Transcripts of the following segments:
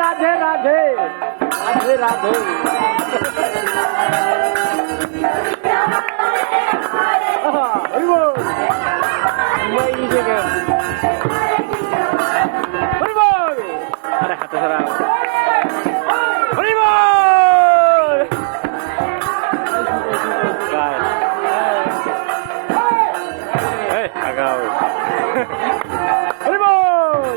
রাধে রাধে রাধে রাধে এই, আগাও হরি বল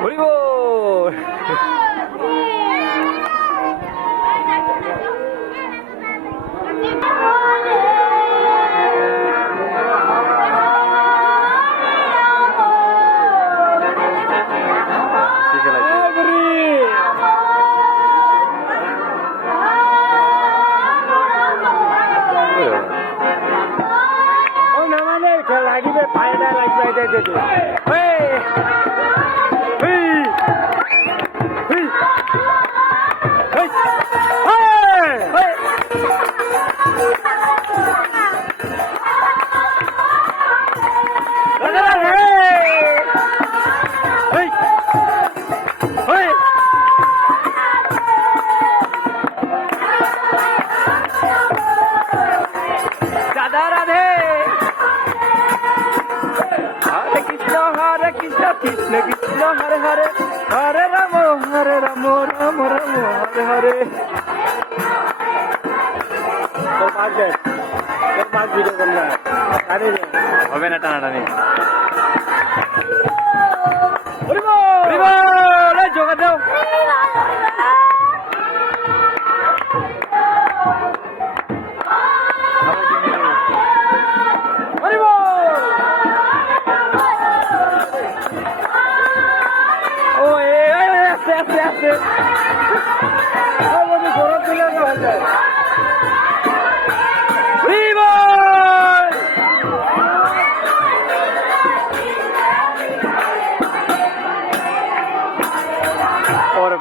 হরি বল শিখে কৃষ্ণ কৃষ্ণ হরে হরে হরে রাম হরে রাম রাম রাম হরে হরে তোর মাছ দেখ তোর মাছ ভিডিও কর না টানে দে। হবে না টানা গরম দিলে না হয়ে। যায় হরি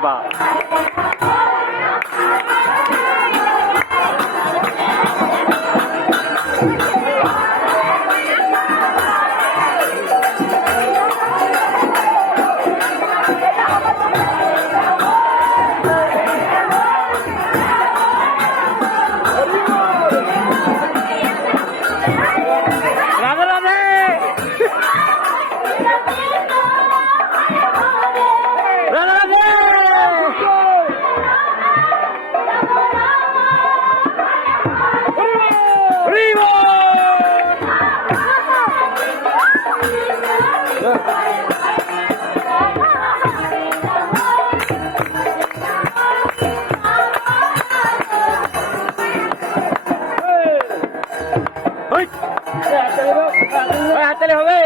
ওই হাততালি হবে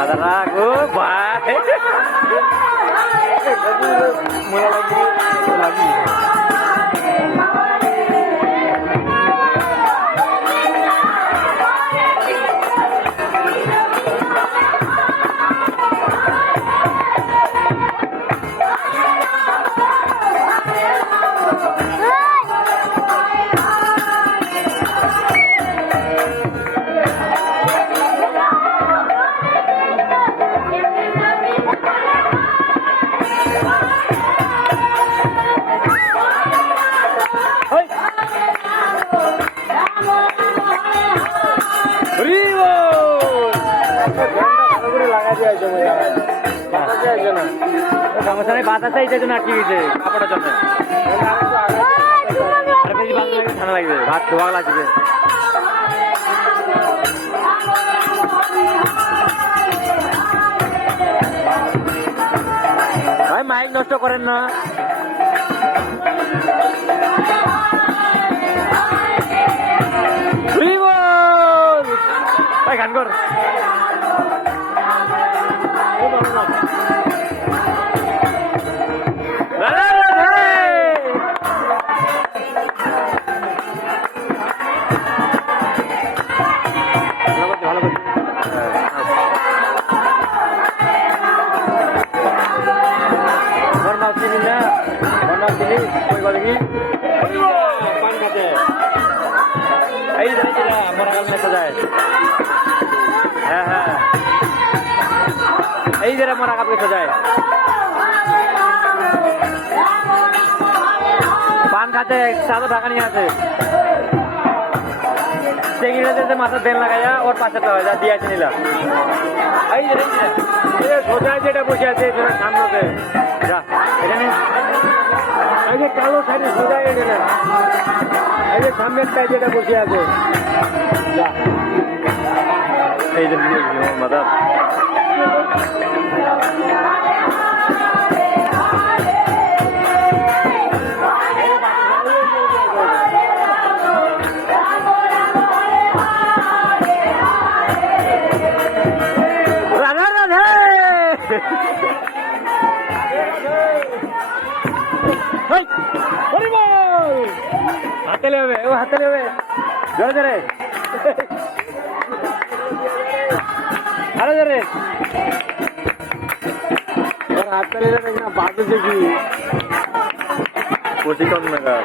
ada ragu baik mulai lagi lagi বাতাসে এই জন্য আটকে গেছে কাপড়ের জন্য। লাগবে। ভাত লাগবে। ভাই মাইক নষ্ট করেন না! ভাই, গান কর। নাম চিনি কই বলে পান খাতে এই যায় হ্যাঁ হ্যাঁ এই যে আমার আগাল মেসে যায় পান খাতে, সাদা ঢাকা নিয়ে আছে। যে মাথা তেল লাগাইয়া ওর পাশে তো যা দিয়ে আছে নিলাম। এই সোজা যেটা বসে আছে সেটা সামনেতে যা এখানে এই যে কালো শাড়ি সোজা এখানে এই যে সামনেরটায় যেটা বসে আছে। এই যে মাথা হাতে নেবে ও হাতে নেবে। জোরে জোরে আরে জোরে হাতে নেবে না বাজে দেখি। প্রশিক্ষণ মেগা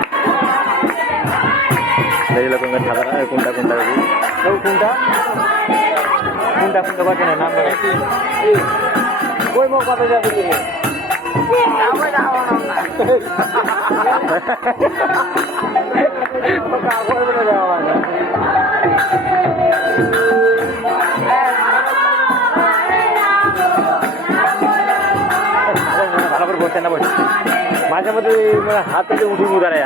দেখলে কোনটা সাদা কোনটা কোনটা কোনটা? কোনটা কোনটা বাজে না নাম কই মো কত যাবে ভালো করে বসে না বসে মাঝে মধ্যে মানে হাত উঠি মুদারে